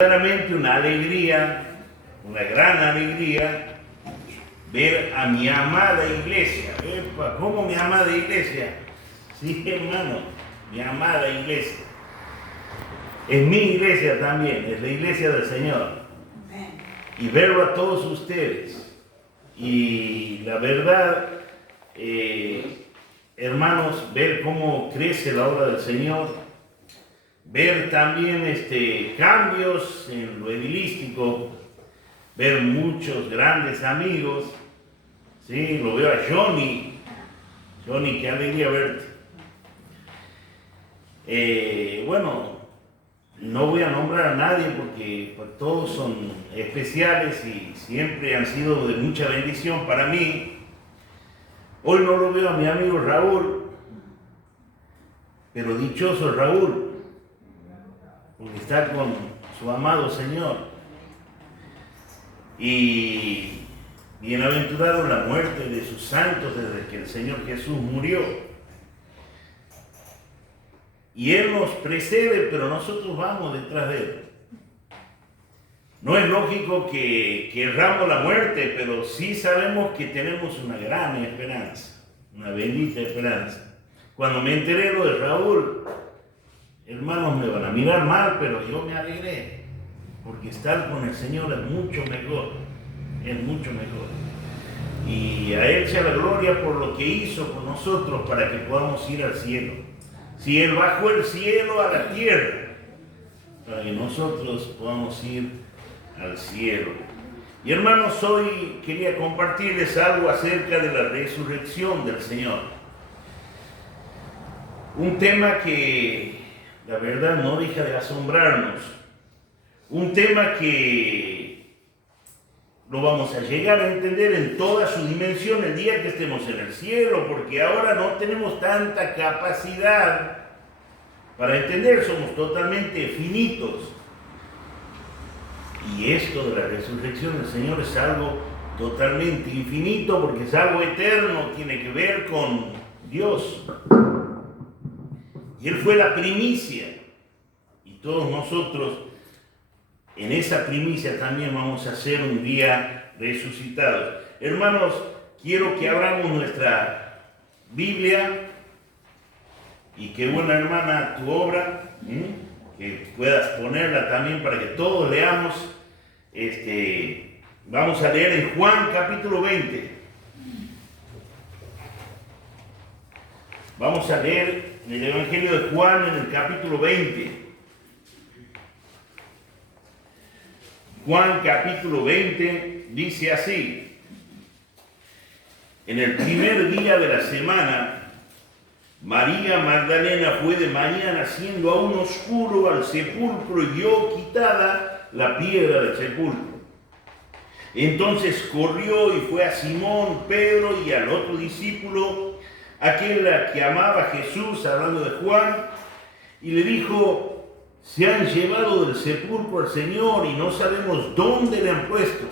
Verdaderamente una alegría, una gran alegría, ver a mi amada iglesia. Epa, ¿cómo mi amada iglesia? Sí, hermano, mi amada iglesia. Es mi iglesia también, es la iglesia del Señor. Y verlo a todos ustedes. Y la verdad, hermanos, ver cómo crece la obra del Señor. Ver también cambios en lo edilístico, ver muchos grandes amigos, ¿sí? Lo veo a Johnny, qué alegría verte. Bueno, no voy a nombrar a nadie porque pues, todos son especiales y siempre han sido de mucha bendición para mí. Hoy no lo veo a mi amigo Raúl, pero dichoso Raúl, porque está con su amado Señor. Y bienaventurado la muerte de sus santos desde que el Señor Jesús murió. Y Él nos precede, pero nosotros vamos detrás de Él. No es lógico que erramos la muerte, pero sí sabemos que tenemos una gran esperanza, una bendita esperanza. Cuando me enteré lo de Raúl, hermanos me van a mirar mal, pero yo me alegré, porque estar con el Señor es mucho mejor, Y a Él sea la gloria por lo que hizo con nosotros para que podamos ir al cielo. Si Él bajó el cielo a la tierra, para que nosotros podamos ir al cielo. Y hermanos, hoy quería compartirles algo acerca de la resurrección del Señor. Un tema que la verdad no deja de asombrarnos. Un tema que lo vamos a llegar a entender en toda su dimensión el día que estemos en el cielo, porque ahora no tenemos tanta capacidad para entender, somos totalmente finitos. Y esto de la resurrección del Señor es algo totalmente infinito, porque es algo eterno, tiene que ver con Dios. Y Él fue la primicia. Y todos nosotros en esa primicia también vamos a ser un día resucitados. Hermanos, quiero que abramos nuestra Biblia. Y qué buena hermana tu obra, que puedas ponerla también para que todos leamos. Vamos a leer en Juan capítulo 20. Vamos a leer en el Evangelio de Juan en el capítulo 20. Juan capítulo 20 dice así: en el primer día de la semana, María Magdalena fue de mañana, siendo aún oscuro, al sepulcro y vio quitada la piedra del sepulcro. Entonces corrió y fue a Simón, Pedro y al otro discípulo, aquel que amaba a Jesús, hablando de Juan, y le dijo: se han llevado del sepulcro al Señor y no sabemos dónde le han puesto.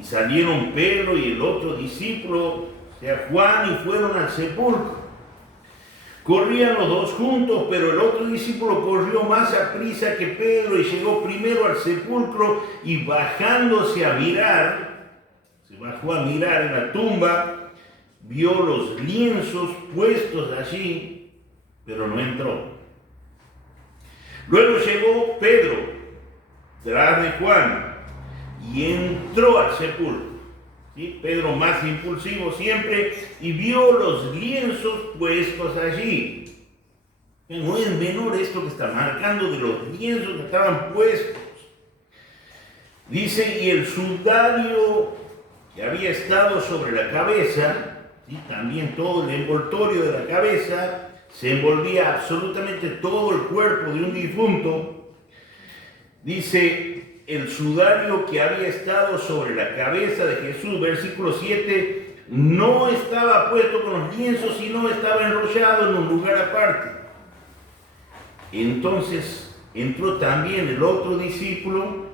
Y salieron Pedro y el otro discípulo, sea Juan, y fueron al sepulcro. Corrían los dos juntos, pero el otro discípulo corrió más aprisa que Pedro y llegó primero al sepulcro, y bajándose a mirar, se bajó a mirar en la tumba, vio los lienzos puestos allí, pero no entró. Luego llegó Pedro, detrás de Juan, y entró al sepulcro. ¿Sí? Pedro, más impulsivo siempre, y vio los lienzos puestos allí. No es menor esto que está marcando de los lienzos que estaban puestos. Dice: y el sudario que había estado sobre la cabeza, ¿sí? También todo el envoltorio de la cabeza, se envolvía absolutamente todo el cuerpo de un difunto. Dice: el sudario que había estado sobre la cabeza de Jesús, versículo 7, no estaba puesto con los lienzos, sino estaba enrollado en un lugar aparte. Entonces entró también el otro discípulo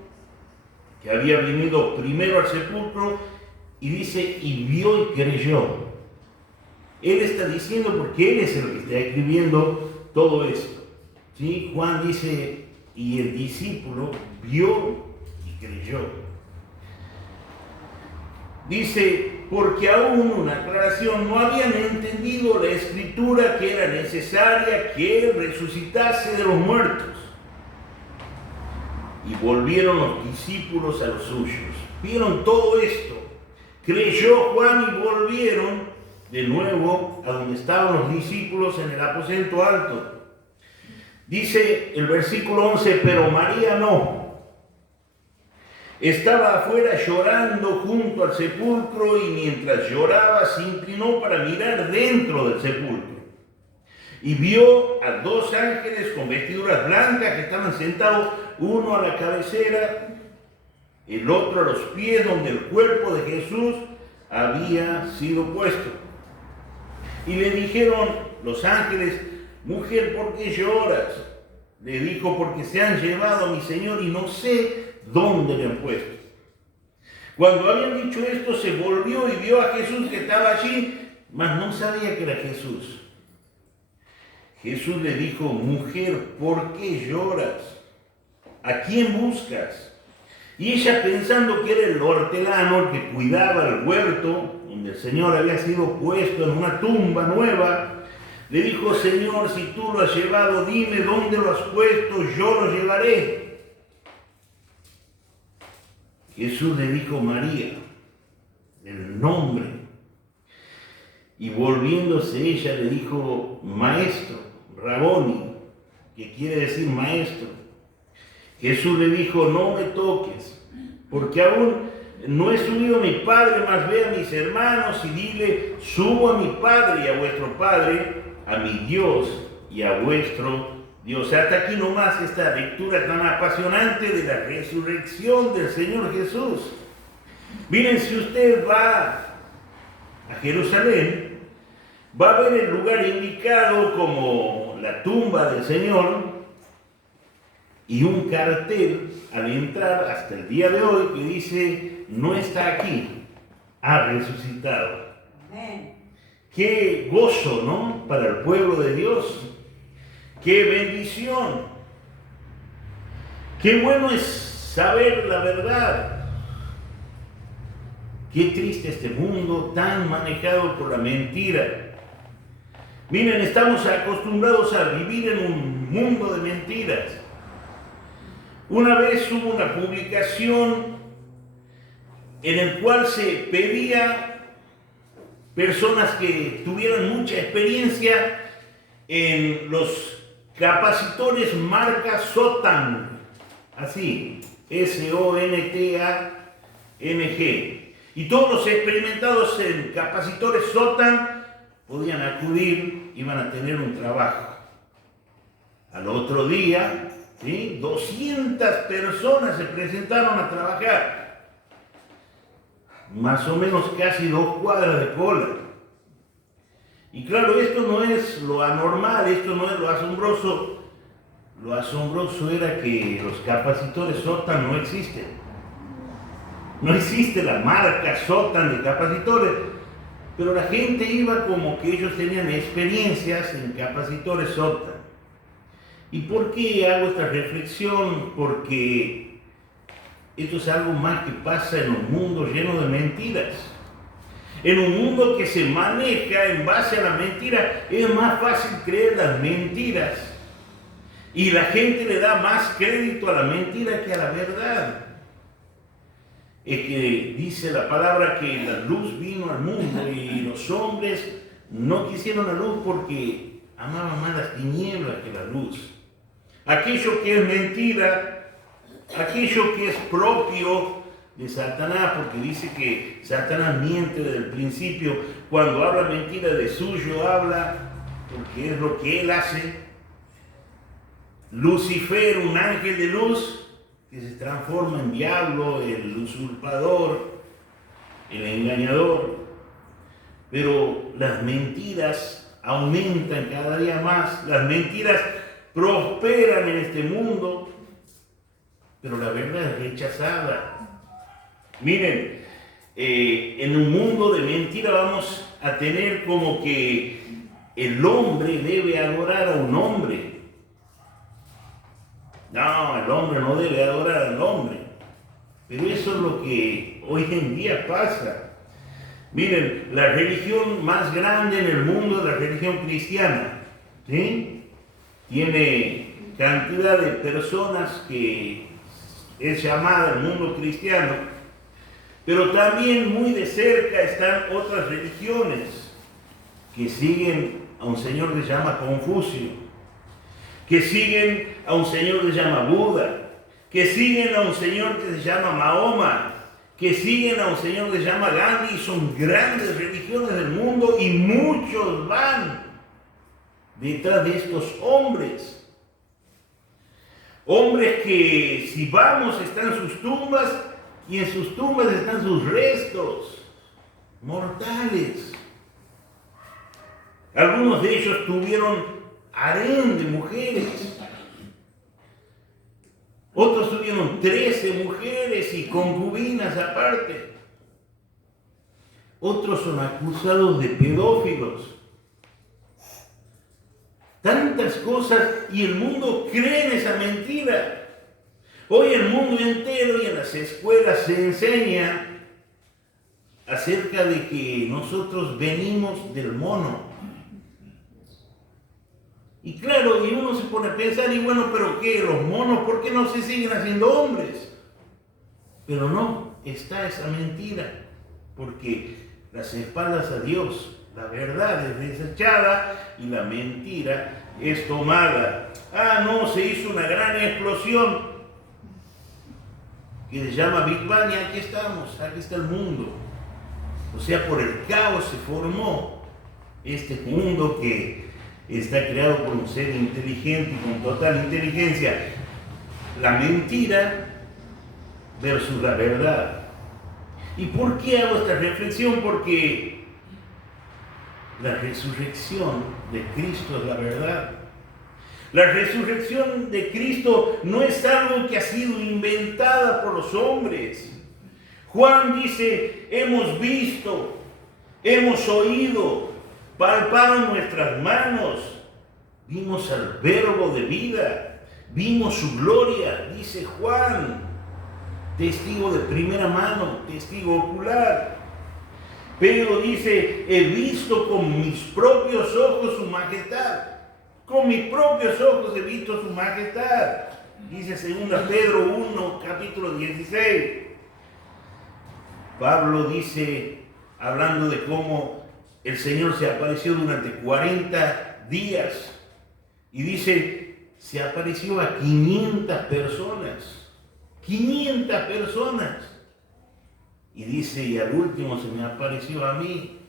que había venido primero al sepulcro, y dice: y vio y creyó. Él está diciendo, porque él es el que está escribiendo todo esto. ¿Sí? Juan dice: y el discípulo vio y creyó. Dice, porque aún una aclaración, no habían entendido la escritura que era necesaria que él resucitase de los muertos. Y volvieron los discípulos a los suyos. Vieron todo esto. Creyó Juan y volvieron de nuevo a donde estaban los discípulos en el aposento alto. Dice el versículo 11, pero María no. Estaba afuera llorando junto al sepulcro y mientras lloraba se inclinó para mirar dentro del sepulcro. Y vio a dos ángeles con vestiduras blancas que estaban sentados, uno a la cabecera, el otro a los pies donde el cuerpo de Jesús había sido puesto. Y le dijeron los ángeles, mujer, ¿por qué lloras? Le dijo, porque se han llevado a mi Señor y no sé dónde le han puesto. Cuando habían dicho esto, se volvió y vio a Jesús que estaba allí, mas no sabía que era Jesús. Jesús le dijo, mujer, ¿por qué lloras? ¿A quién buscas? Y ella, pensando que era el hortelano, el que cuidaba el huerto, donde el Señor había sido puesto en una tumba nueva, le dijo, Señor, si tú lo has llevado, dime dónde lo has puesto, yo lo llevaré. Jesús le dijo, María, el nombre. Y volviéndose ella le dijo, Maestro, Raboni, que quiere decir maestro. Jesús le dijo, no me toques, porque aún no he subido a mi Padre, mas ve a mis hermanos y dile, subo a mi Padre y a vuestro Padre, a mi Dios y a vuestro Dios. Hasta aquí nomás esta lectura tan apasionante de la resurrección del Señor Jesús. Miren, si usted va a Jerusalén, va a ver el lugar indicado como la tumba del Señor y un cartel al entrar hasta el día de hoy que dice, no está aquí, ha resucitado. Amén. Qué gozo, ¿no? Para el pueblo de Dios. Qué bendición. Qué bueno es saber la verdad. Qué triste este mundo tan manejado por la mentira. Miren, estamos acostumbrados a vivir en un mundo de mentiras. Una vez hubo una publicación en el cual se pedía personas que tuvieran mucha experiencia en los capacitores marca Sontang, así, S-O-N-T-A-N-G. Y todos los experimentados en capacitores Sontang podían acudir, iban a tener un trabajo. Al otro día, ¿sí?, 200 personas se presentaron a trabajar. Más o menos casi 2 cuadras de cola. Y claro, esto no es lo anormal, esto no es lo asombroso. Lo asombroso era que los capacitores Sontang no existen. No existe la marca Sontang de capacitores, pero la gente iba como que ellos tenían experiencias en capacitores Sontang. ¿Y por qué hago esta reflexión? Porque esto es algo más que pasa en un mundo lleno de mentiras. En un mundo que se maneja en base a la mentira, es más fácil creer las mentiras. Y la gente le da más crédito a la mentira que a la verdad. Es que dice la palabra que la luz vino al mundo y los hombres no quisieron la luz porque amaban más las tinieblas que la luz. Aquello que es mentira, aquello que es propio de Satanás, porque dice que Satanás miente desde el principio. Cuando habla mentira, de suyo habla, porque es lo que él hace. Lucifer, un ángel de luz, que se transforma en diablo, el usurpador, el engañador. Pero las mentiras aumentan cada día más, las mentiras prosperan en este mundo, pero la verdad es rechazada. Miren, en un mundo de mentira vamos a tener como que el hombre debe adorar a un hombre. No, el hombre no debe adorar al hombre. Pero eso es lo que hoy en día pasa. Miren, la religión más grande en el mundo es la religión cristiana. ¿Sí? Tiene cantidad de personas que es llamada el mundo cristiano, pero también muy de cerca están otras religiones que siguen a un señor que se llama Confucio, que siguen a un señor que se llama Buda, que siguen a un señor que se llama Mahoma, que siguen a un señor que se llama Gandhi. Son grandes religiones del mundo y muchos van detrás de estos hombres. Hombres que si vamos están sus tumbas y en sus tumbas están sus restos mortales. Algunos de ellos tuvieron harén de mujeres. Otros tuvieron 13 mujeres y concubinas aparte. Otros son acusados de pedófilos. Tantas cosas y el mundo cree en esa mentira. Hoy el mundo entero y en las escuelas se enseña acerca de que nosotros venimos del mono. Y claro, y uno se pone a pensar, y bueno, pero ¿qué? Los monos, ¿por qué no se siguen haciendo hombres? Pero no, está esa mentira, porque las espaldas a Dios, la verdad es desechada y la mentira es tomada. Ah, no, se hizo una gran explosión que se llama Big Bang y aquí estamos, aquí está el mundo. O sea, por el caos se formó este mundo que está creado por un ser inteligente y con total inteligencia. La mentira versus la verdad. ¿Y por qué hago esta reflexión? Porque la resurrección de Cristo es la verdad. La resurrección de Cristo no es algo que ha sido inventada por los hombres. Juan dice, hemos visto, hemos oído, palparon nuestras manos, vimos al Verbo de vida, vimos su gloria, dice Juan, testigo de primera mano, testigo ocular. Pedro dice, he visto con mis propios ojos su majestad, con mis propios ojos he visto su majestad, dice 2 Pedro 1, capítulo 16. Pablo dice, hablando de cómo el Señor se apareció durante 40 días y dice, se apareció a 500 personas. 500 personas. Y dice, y al último se me apareció a mí.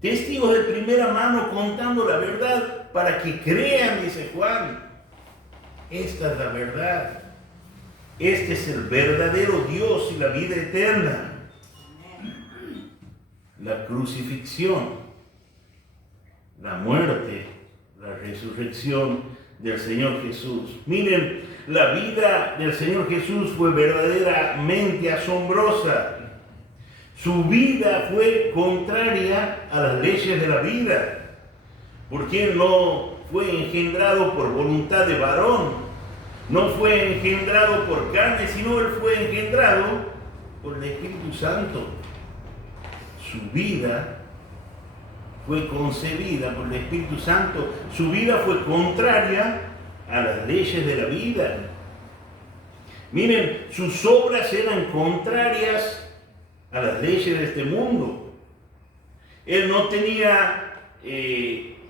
Testigos de primera mano contando la verdad para que crean, dice Juan. Esta es la verdad. Este es el verdadero Dios y la vida eterna. La crucifixión, la muerte, la resurrección del Señor Jesús. Miren, la vida del Señor Jesús fue verdaderamente asombrosa. Su vida fue contraria a las leyes de la vida, porque Él no fue engendrado por voluntad de varón, no fue engendrado por carne, sino Él fue engendrado por el Espíritu Santo. Su vida fue concebida por el Espíritu Santo. Su vida fue contraria a las leyes de la vida. Miren, sus obras eran contrarias a las leyes de este mundo. Él no tenía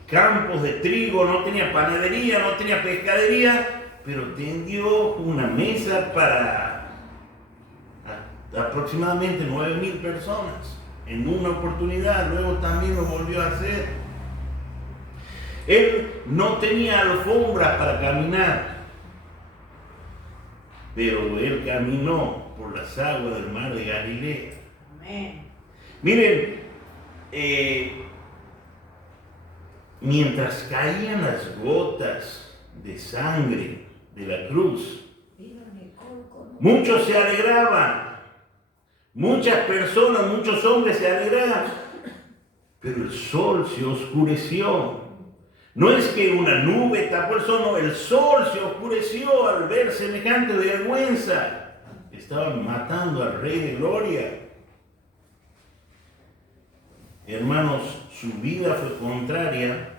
campos de trigo, no tenía panadería, no tenía pescadería, pero tendió una mesa para aproximadamente 9,000 personas. En una oportunidad, luego también lo volvió a hacer. Él no tenía alfombras para caminar, pero Él caminó por las aguas del mar de Galilea. Amén. Miren, mientras caían las gotas de sangre de la cruz, muchos se alegraban. Muchas personas, muchos hombres se alegraban, pero el sol se oscureció, No es que una nube tapó el sol, no, el sol se oscureció al ver semejante vergüenza. Estaban matando al Rey de Gloria. Hermanos, su vida fue contraria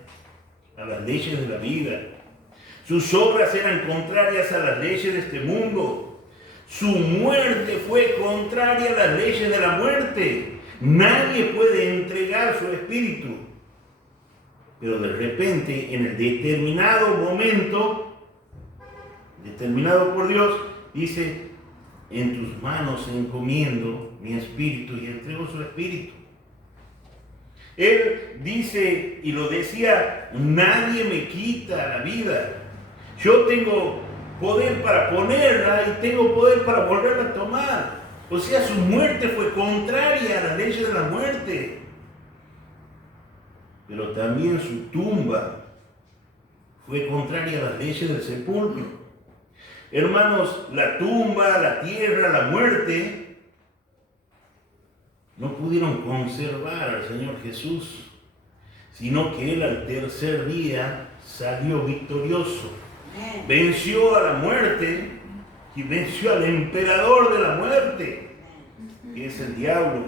a las leyes de la vida. Sus obras eran contrarias a las leyes de este mundo. Su muerte fue contraria a las leyes de la muerte. Nadie puede entregar su espíritu. Pero de repente, en el determinado momento, determinado por Dios, dice, en tus manos encomiendo mi espíritu, y entregó su espíritu. Él dice, y lo decía, nadie me quita la vida. Yo tengo poder para ponerla y tengo poder para volverla a tomar. O sea, su muerte fue contraria a las leyes de la muerte. Pero también su tumba fue contraria a las leyes del sepulcro. Hermanos, la tumba, la tierra, la muerte no pudieron conservar al Señor Jesús, sino que Él al tercer día salió victorioso. Venció a la muerte y venció al emperador de la muerte, que es el diablo.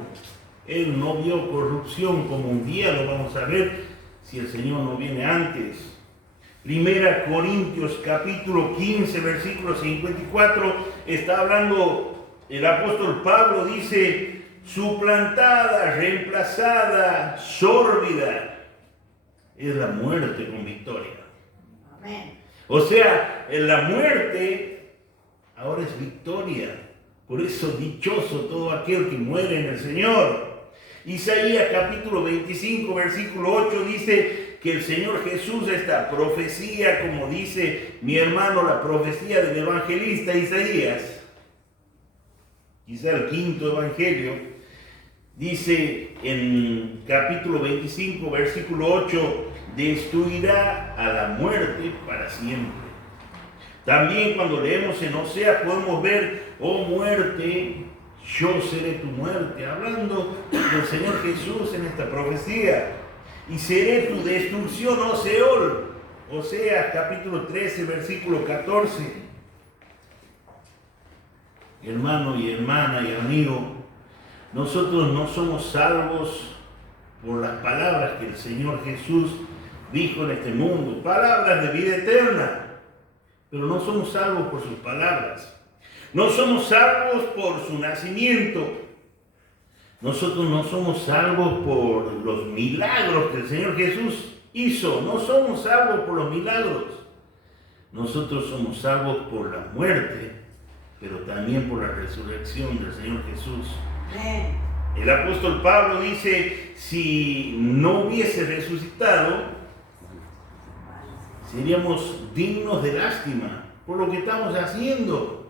Él no vio corrupción como un día, lo vamos a ver si el Señor no viene antes. Primera Corintios capítulo 15, versículo 54, está hablando el apóstol Pablo, dice, suplantada, reemplazada, sórbida, es la muerte con victoria. Amén. O sea, la muerte ahora es victoria. Por eso dichoso todo aquel que muere en el Señor. Isaías capítulo 25, versículo 8 dice que el Señor Jesús, esta profecía, como dice mi hermano, la profecía del evangelista Isaías, quizá el quinto evangelio, dice en capítulo 25, versículo 8, destruirá a la muerte para siempre. También cuando leemos en Oseas podemos ver, oh muerte, yo seré tu muerte, hablando del Señor Jesús en esta profecía. Y seré tu destrucción, oh Seol. Oseas capítulo 13, versículo 14. Hermano y hermana y amigo, nosotros no somos salvos por las palabras que el Señor Jesús dijo en este mundo, palabras de vida eterna, pero no somos salvos por sus palabras. No somos salvos por su nacimiento. Nosotros no somos salvos por los milagros que el Señor Jesús hizo. No somos salvos por los milagros. Nosotros somos salvos por la muerte, pero también por la resurrección del Señor Jesús. El apóstol Pablo dice, si no hubiese resucitado, seríamos dignos de lástima por lo que estamos haciendo.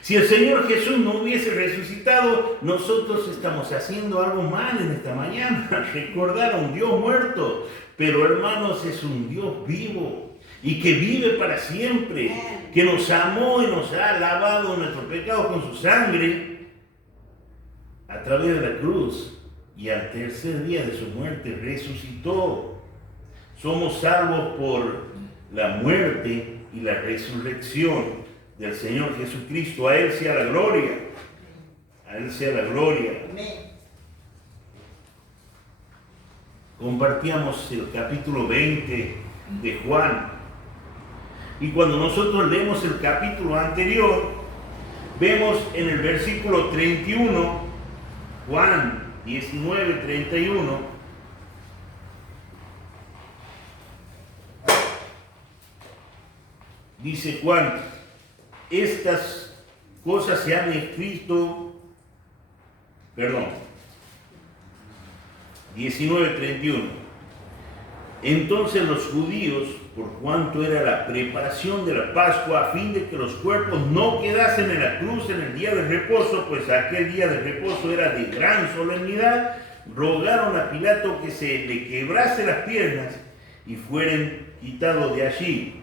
Si el Señor Jesús no hubiese resucitado, nosotros estamos haciendo algo mal en esta mañana. Recordar a un Dios muerto, pero hermanos, es un Dios vivo y que vive para siempre, que nos amó y nos ha lavado nuestros pecados con su sangre a través de la cruz, y al tercer día de su muerte resucitó. Somos salvos por la muerte y la resurrección del Señor Jesucristo. A Él sea la gloria. A Él sea la gloria. Amén. Compartíamos el capítulo 20 de Juan. Y cuando nosotros leemos el capítulo anterior, vemos en el versículo 31, Juan 19, 31, dice Juan, estas cosas se han escrito, 19:31. Entonces los judíos, por cuanto era la preparación de la Pascua, a fin de que los cuerpos no quedasen en la cruz en el día de reposo, pues aquel día de reposo era de gran solemnidad, rogaron a Pilato que se le quebrase las piernas y fueran quitados de allí.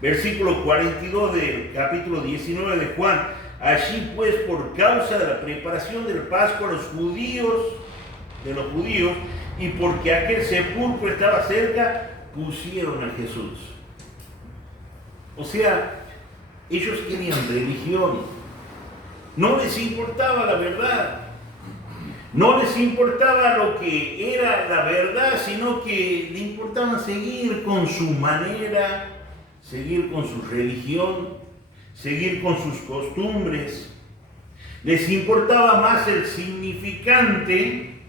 Versículo 42 del capítulo 19 de Juan. Allí pues, por causa de la preparación del Pascua de los judíos, y porque aquel sepulcro estaba cerca, pusieron a Jesús. O sea, ellos querían religión. No les importaba la verdad. No les importaba lo que era la verdad, sino que le importaba seguir con su manera, seguir con su religión, seguir con sus costumbres. Les importaba más el significante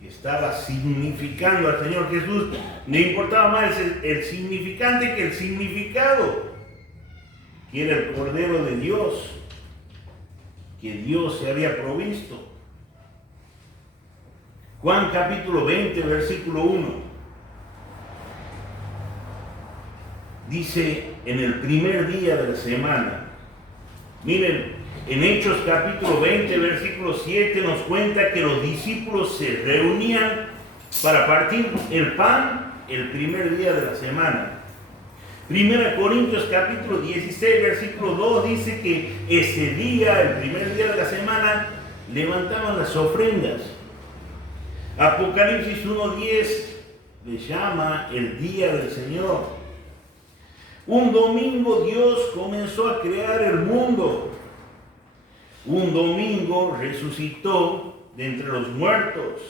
que estaba significando al Señor Jesús. Le importaba más el significante que el significado, que era el Cordero de Dios, que Dios se había provisto. Juan capítulo 20, versículo 1. Dice, en el primer día de la semana. Miren, en Hechos capítulo 20, versículo 7 nos cuenta que los discípulos se reunían para partir el pan el primer día de la semana. Primera Corintios capítulo 16, versículo 2 dice que ese día, el primer día de la semana, levantaban las ofrendas. Apocalipsis 1:10 le llama el día del Señor. Un domingo Dios comenzó a crear el mundo. Un domingo resucitó de entre los muertos.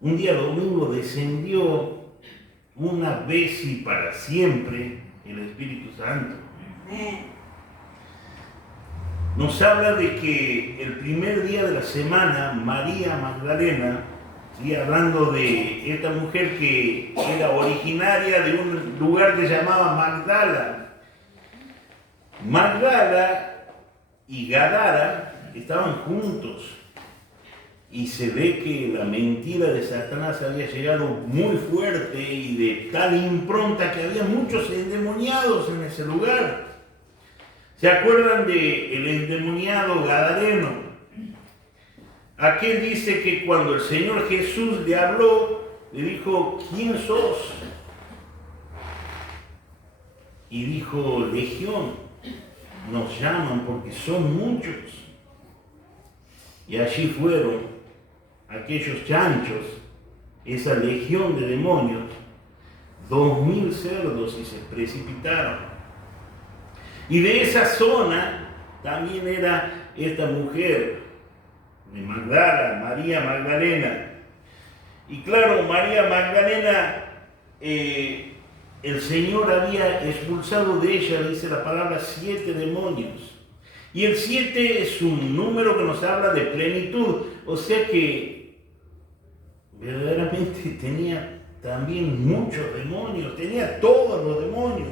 Un día domingo descendió una vez y para siempre el Espíritu Santo. Nos habla de que el primer día de la semana, María Magdalena, ¿sí?, hablando de esta mujer que era originaria de un lugar que se llamaba Magdala. Magdala y Gadara estaban juntos. Y se ve que la mentira de Satanás había llegado muy fuerte y de tal impronta que había muchos endemoniados en ese lugar. ¿Se acuerdan del endemoniado gadareno? Aquel dice que cuando el Señor Jesús le habló, le dijo, ¿quién sos? Y dijo, Legión, nos llaman porque son muchos. Y allí fueron aquellos chanchos, esa legión de demonios, 2000 cerdos, y se precipitaron. Y de esa zona también era esta mujer de Magdala, María Magdalena. Y claro, María Magdalena, el Señor había expulsado de ella, dice la palabra, 7 demonios. Y el 7 es un número que nos habla de plenitud. O sea que verdaderamente tenía también muchos demonios, tenía todos los demonios.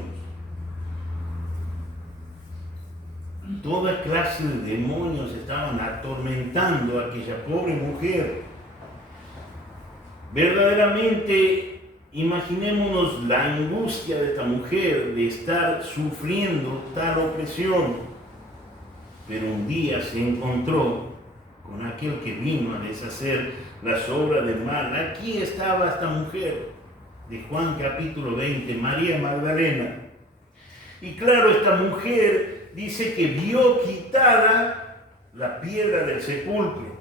Toda clase de demonios estaban atormentando a aquella pobre mujer. Verdaderamente, imaginémonos la angustia de esta mujer de estar sufriendo tal opresión. Pero un día se encontró con aquel que vino a deshacer las obras del mal. Aquí estaba esta mujer de Juan capítulo 20, María Magdalena. Y claro, esta mujer dice que vio quitada la piedra del sepulcro.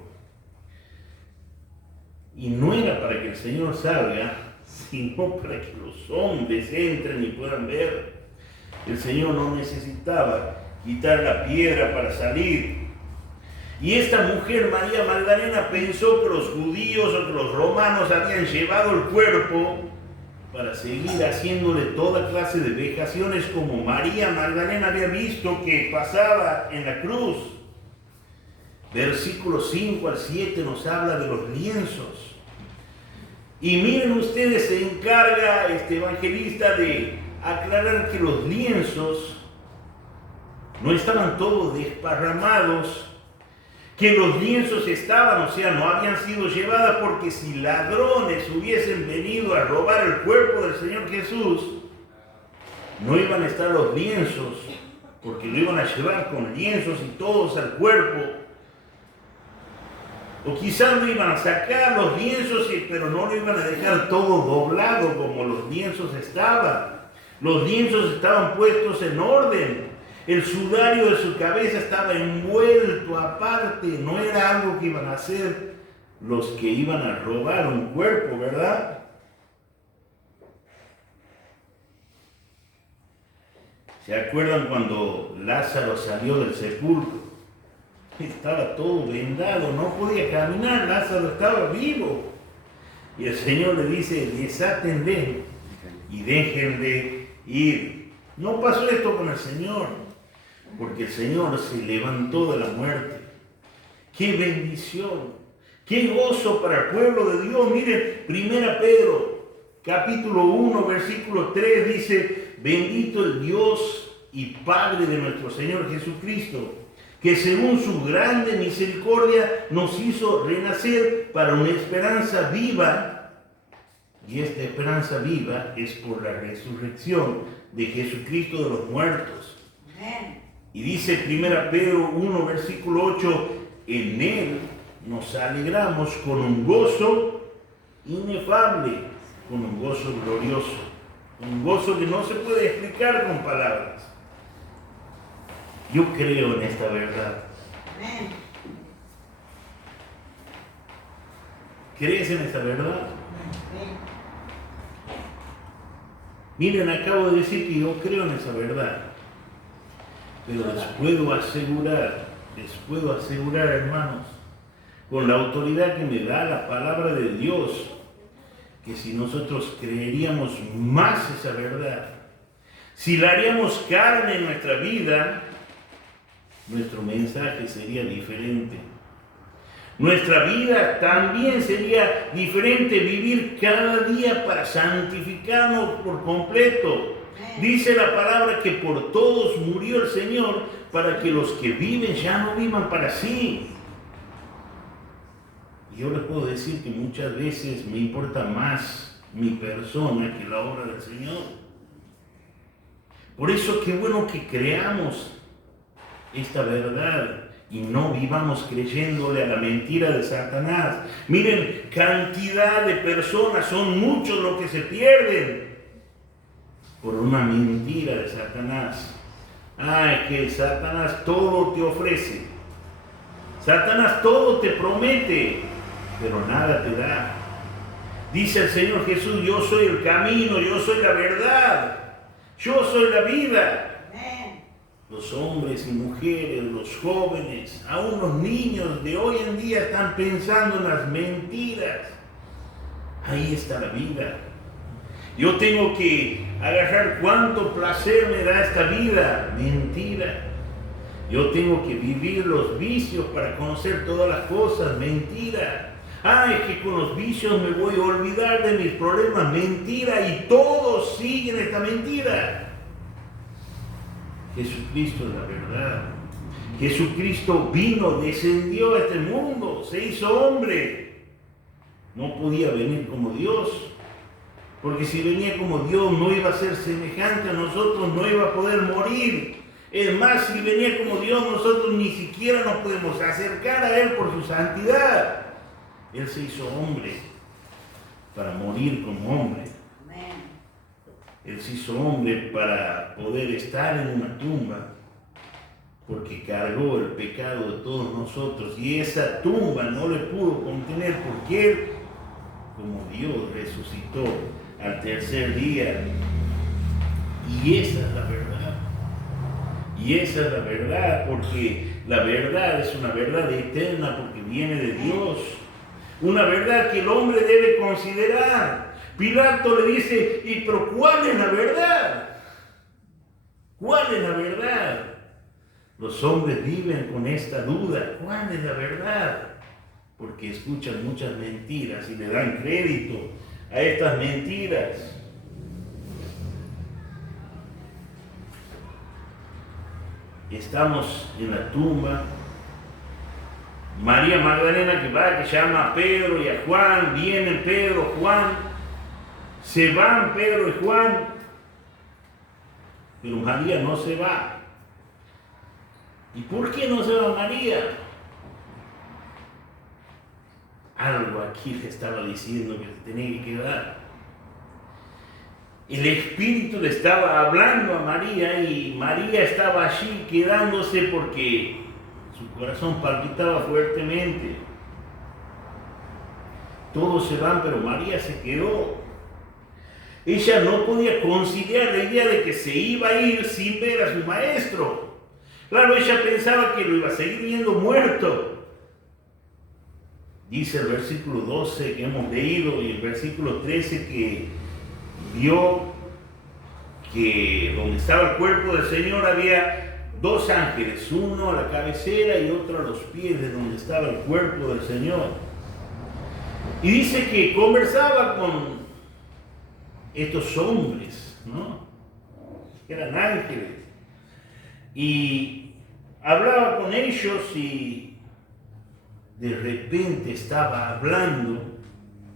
Y no era para que el Señor salga, sino para que los hombres entren y puedan ver. El Señor no necesitaba quitar la piedra para salir. Y esta mujer, María Magdalena, pensó que los judíos o que los romanos habían llevado el cuerpo para seguir haciéndole toda clase de vejaciones, como María Magdalena había visto que pasaba en la cruz. Versículos 5 al 7 nos habla de los lienzos. Y miren ustedes, se encarga este evangelista de aclarar que los lienzos no estaban todos desparramados, que los lienzos estaban, o sea, no habían sido llevadas, porque si ladrones hubiesen venido a robar el cuerpo del Señor Jesús, no iban a estar los lienzos, porque lo iban a llevar con lienzos y todos al cuerpo. O quizás no iban a sacar los lienzos, pero no lo iban a dejar todo doblado como los lienzos estaban. Los lienzos estaban puestos en orden. El sudario de su cabeza estaba envuelto aparte. No era algo que iban a hacer los que iban a robar un cuerpo, ¿verdad? ¿Se acuerdan cuando Lázaro salió del sepulcro? Estaba todo vendado, no podía caminar, Lázaro estaba vivo. Y el Señor le dice, desátenle y déjenle ir. No pasó esto con el Señor, porque el Señor se levantó de la muerte. ¡Qué bendición! ¡Qué gozo para el pueblo de Dios! Miren, 1 Pedro, capítulo 1, versículo 3, dice, bendito el Dios y Padre de nuestro Señor Jesucristo, que según su grande misericordia nos hizo renacer para una esperanza viva. Y esta esperanza viva es por la resurrección de Jesucristo de los muertos. Amén. Y dice 1 Pedro 1, versículo 8, en Él nos alegramos con un gozo inefable, con un gozo glorioso, un gozo que no se puede explicar con palabras. Yo creo en esta verdad. Amén. ¿Crees en esta verdad? Amén. Miren, acabo de decir que yo creo en esa verdad. Pero les puedo asegurar, hermanos, con la autoridad que me da la palabra de Dios, que si nosotros creeríamos más esa verdad, si la haríamos carne en nuestra vida, nuestro mensaje sería diferente. Nuestra vida también sería diferente, vivir cada día para santificarnos por completo. Dice la palabra que por todos murió el Señor para que los que viven ya no vivan para sí. Yo les puedo decir que muchas veces me importa más mi persona que la obra del Señor. Por eso qué bueno que creamos esta verdad y no vivamos creyéndole a la mentira de Satanás. Miren, cantidad de personas, son muchos los que se pierden por una mentira de Satanás. Es que Satanás todo te ofrece. Satanás todo te promete, pero nada te da. Dice el Señor Jesús, yo soy el camino, yo soy la verdad, yo soy la vida. Los hombres y mujeres, los jóvenes, aún los niños de hoy en día están pensando en las mentiras. Ahí está la vida. Yo tengo que agarrar cuánto placer me da esta vida. Mentira. Yo tengo que vivir los vicios para conocer todas las cosas. Mentira. Es que con los vicios me voy a olvidar de mis problemas. Mentira. Y todos siguen esta mentira. Jesucristo es la verdad. Jesucristo vino, descendió a este mundo, se hizo hombre. No podía venir como Dios, porque si venía como Dios no iba a ser semejante a nosotros, no iba a poder morir. Es más, si venía como Dios, nosotros ni siquiera nos podemos acercar a Él por su santidad. Él se hizo hombre para morir como hombre. Él se hizo hombre para poder estar en una tumba, porque cargó el pecado de todos nosotros, y esa tumba no le pudo contener, porque Él, como Dios, resucitó al tercer día. Y esa es la verdad. Y esa es la verdad, porque la verdad es una verdad eterna, porque viene de Dios. Una verdad que el hombre debe considerar. Pilato le dice, pero ¿cuál es la verdad? ¿Cuál es la verdad? Los hombres viven con esta duda. ¿Cuál es la verdad? Porque escuchan muchas mentiras y le dan crédito a estas mentiras. Estamos en la tumba. María Magdalena que llama a Pedro y a Juan. Vienen Pedro, Juan. Se van Pedro y Juan, pero María no se va. ¿Y por qué no se va María? Algo aquí le estaba diciendo que se tenía que quedar. El Espíritu le estaba hablando a María y María estaba allí quedándose porque su corazón palpitaba fuertemente. Todos se van, pero María se quedó. Ella no podía conciliar la idea de que se iba a ir sin ver a su maestro. Claro, ella pensaba que lo iba a seguir viendo muerto. Dice el versículo 12 que hemos leído y el versículo 13 que vio que donde estaba el cuerpo del Señor había dos ángeles, uno a la cabecera y otro a los pies de donde estaba el cuerpo del Señor. Y dice que conversaba con estos hombres, ¿no? Eran ángeles. Y hablaba con ellos y de repente estaba hablando,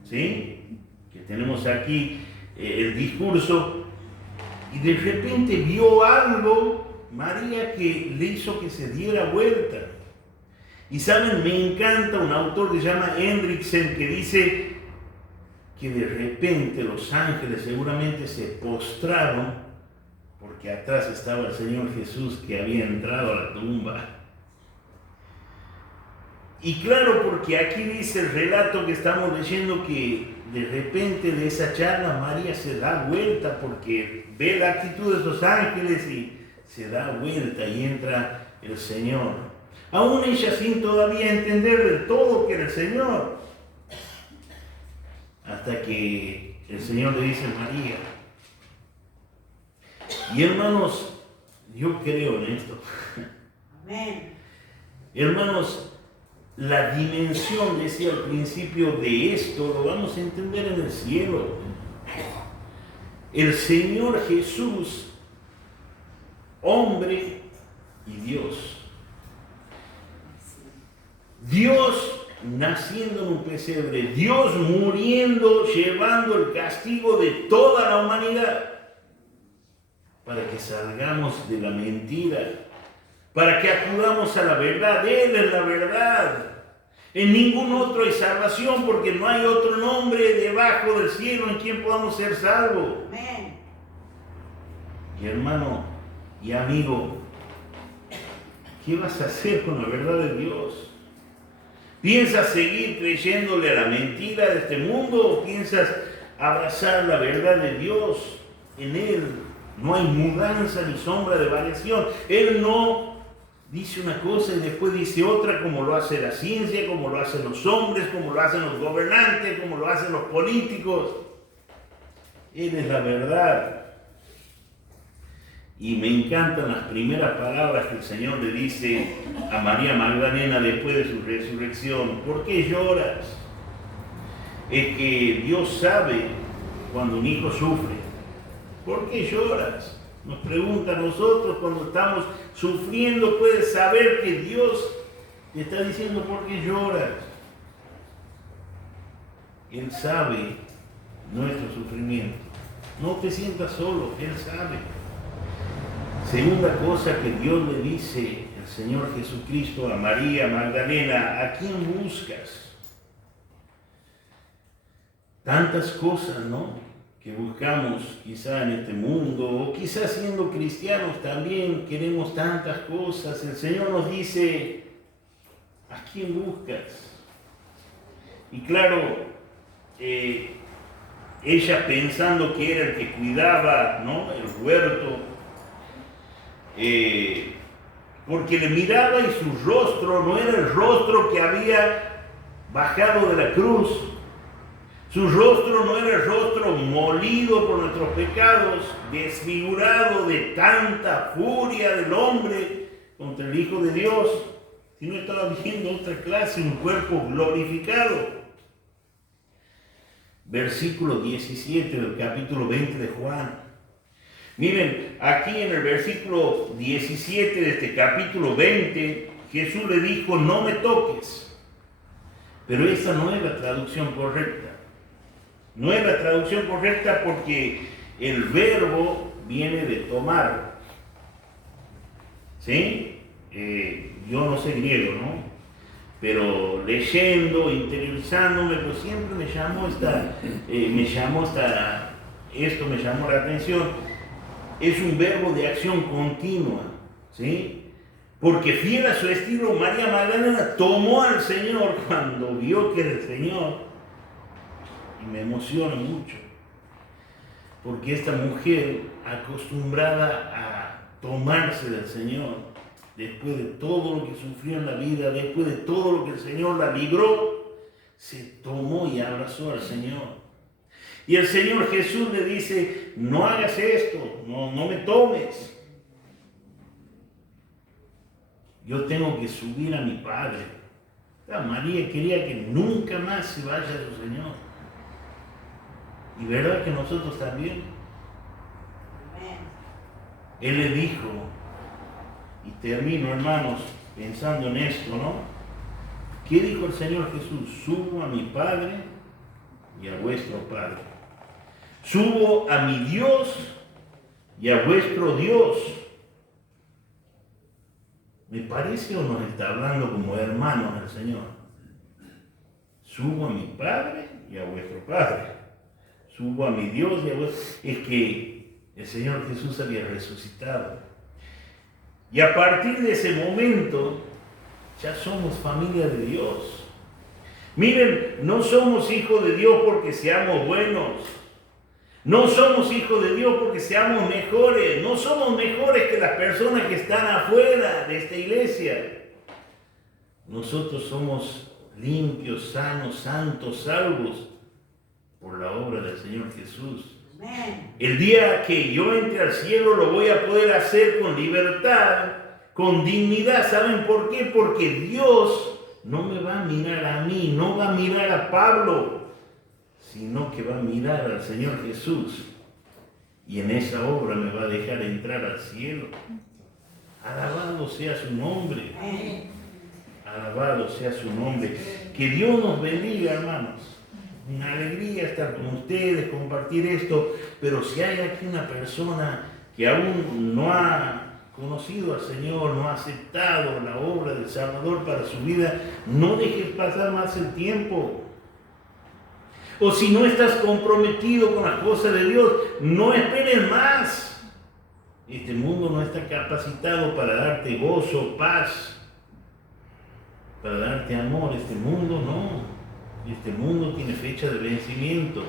¿sí? Que tenemos aquí el discurso, y de repente vio algo, María, que le hizo que se diera vuelta. Y saben, me encanta un autor que se llama Hendrickson, que dice que de repente los ángeles seguramente se postraron porque atrás estaba el Señor Jesús que había entrado a la tumba. Y claro, porque aquí dice el relato que estamos leyendo que de repente de esa charla María se da vuelta porque ve la actitud de esos ángeles y se da vuelta y entra el Señor. Aún ella sin todavía entender del todo que era el Señor. Hasta que el Señor le dice a María. Y hermanos, yo creo en esto. Amén. Hermanos, la dimensión, decía al principio, de esto lo vamos a entender en el cielo. El Señor Jesús, hombre y Dios. Dios naciendo en un pesebre, Dios muriendo, llevando el castigo de toda la humanidad, para que salgamos de la mentira, para que acudamos a la verdad. Él es la verdad. En ningún otro hay salvación, porque no hay otro nombre debajo del cielo en quien podamos ser salvos. Amén. Y hermano y amigo, ¿qué vas a hacer con la verdad de Dios? ¿Piensas seguir creyéndole a la mentira de este mundo o piensas abrazar la verdad de Dios? En Él no hay mudanza ni sombra de variación. Él no dice una cosa y después dice otra, como lo hace la ciencia, como lo hacen los hombres, como lo hacen los gobernantes, como lo hacen los políticos. Él es la verdad. Y me encantan las primeras palabras que el Señor le dice a María Magdalena después de su resurrección. ¿Por qué lloras? Es que Dios sabe cuando un hijo sufre. ¿Por qué lloras? Nos pregunta a nosotros cuando estamos sufriendo. Puedes saber que Dios te está diciendo ¿por qué lloras? Él sabe nuestro sufrimiento. No te sientas solo, Él sabe. Segunda cosa que Dios le dice el Señor Jesucristo a María Magdalena: ¿a quién buscas? Tantas cosas, ¿no?, que buscamos quizá en este mundo, o quizás siendo cristianos también queremos tantas cosas. El Señor nos dice: ¿a quién buscas? Y claro, ella pensando que era el que cuidaba, ¿no?, el huerto, porque le miraba y su rostro no era el rostro que había bajado de la cruz. Su rostro no era el rostro molido por nuestros pecados, desfigurado de tanta furia del hombre contra el Hijo de Dios, sino estaba viendo otra clase, un cuerpo glorificado. Versículo 17 del capítulo 20 de Juan. Miren, aquí en el versículo 17 de este capítulo 20, Jesús le dijo: no me toques. Pero esa no es la traducción correcta. No es la traducción correcta porque el verbo viene de tomar. ¿Sí? Yo no sé griego, ¿no? Pero leyendo, interiorizándome, pues siempre esto me llamó la atención. Es un verbo de acción continua, ¿sí? Porque fiel a su estilo, María Magdalena tomó al Señor cuando vio que era el Señor. Y me emociona mucho. Porque esta mujer, acostumbrada a tomarse del Señor, después de todo lo que sufrió en la vida, después de todo lo que el Señor la libró, se tomó y abrazó al Señor. Y el Señor Jesús le dice, no hagas esto, no me tomes. Yo tengo que subir a mi Padre. María quería que nunca más se vaya de su Señor. Y verdad que nosotros también. Él le dijo, y termino, hermanos, pensando en esto, ¿no? ¿Qué dijo el Señor Jesús? Subo a mi Padre y a vuestro Padre. Subo a mi Dios y a vuestro Dios. ¿Me parece o nos está hablando como hermanos del Señor? Subo a mi Padre y a vuestro Padre. Subo a mi Dios y a vuestro... Es que el Señor Jesús había resucitado. Y a partir de ese momento, ya somos familia de Dios. Miren, no somos hijos de Dios porque seamos buenos. No somos hijos de Dios porque seamos mejores. No somos mejores que las personas que están afuera de esta iglesia. Nosotros somos limpios, sanos, santos, salvos por la obra del Señor Jesús. Amén. El día que yo entre al cielo lo voy a poder hacer con libertad, con dignidad. ¿Saben por qué? Porque Dios no me va a mirar a mí, no va a mirar a Pablo, sino que va a mirar al Señor Jesús. Y en esa obra me va a dejar entrar al cielo. Alabado sea su nombre. Alabado sea su nombre. Que Dios nos bendiga, hermanos. Una alegría estar con ustedes, compartir esto. Pero si hay aquí una persona que aún no ha conocido al Señor, no ha aceptado la obra del Salvador para su vida, no dejes pasar más el tiempo. O si no estás comprometido con las cosas de Dios, no esperes más. Este mundo no está capacitado para darte gozo, paz, para darte amor. Este mundo no. Este mundo tiene fecha de vencimiento.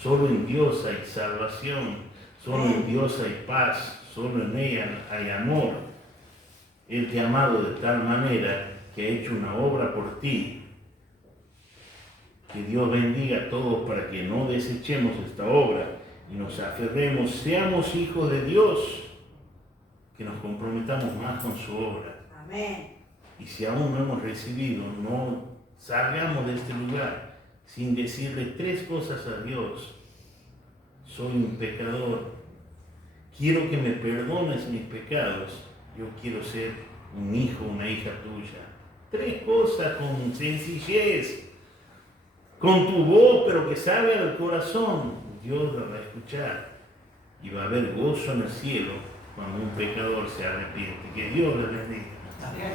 Solo en Dios hay salvación. Solo en Dios hay paz. Solo en ella hay amor. Él te ha amado de tal manera que ha hecho una obra por ti. Que Dios bendiga a todos para que no desechemos esta obra y nos aferremos, seamos hijos de Dios, que nos comprometamos más con su obra. Amén. Y si aún no hemos recibido, no salgamos de este lugar sin decirle 3 cosas a Dios. Soy un pecador, quiero que me perdones mis pecados, yo quiero ser un hijo, una hija tuya. 3 cosas con sencillez, con tu voz, pero que salga del corazón. Dios la va a escuchar y va a haber gozo en el cielo cuando un pecador se arrepiente. Que Dios le bendiga. Amén.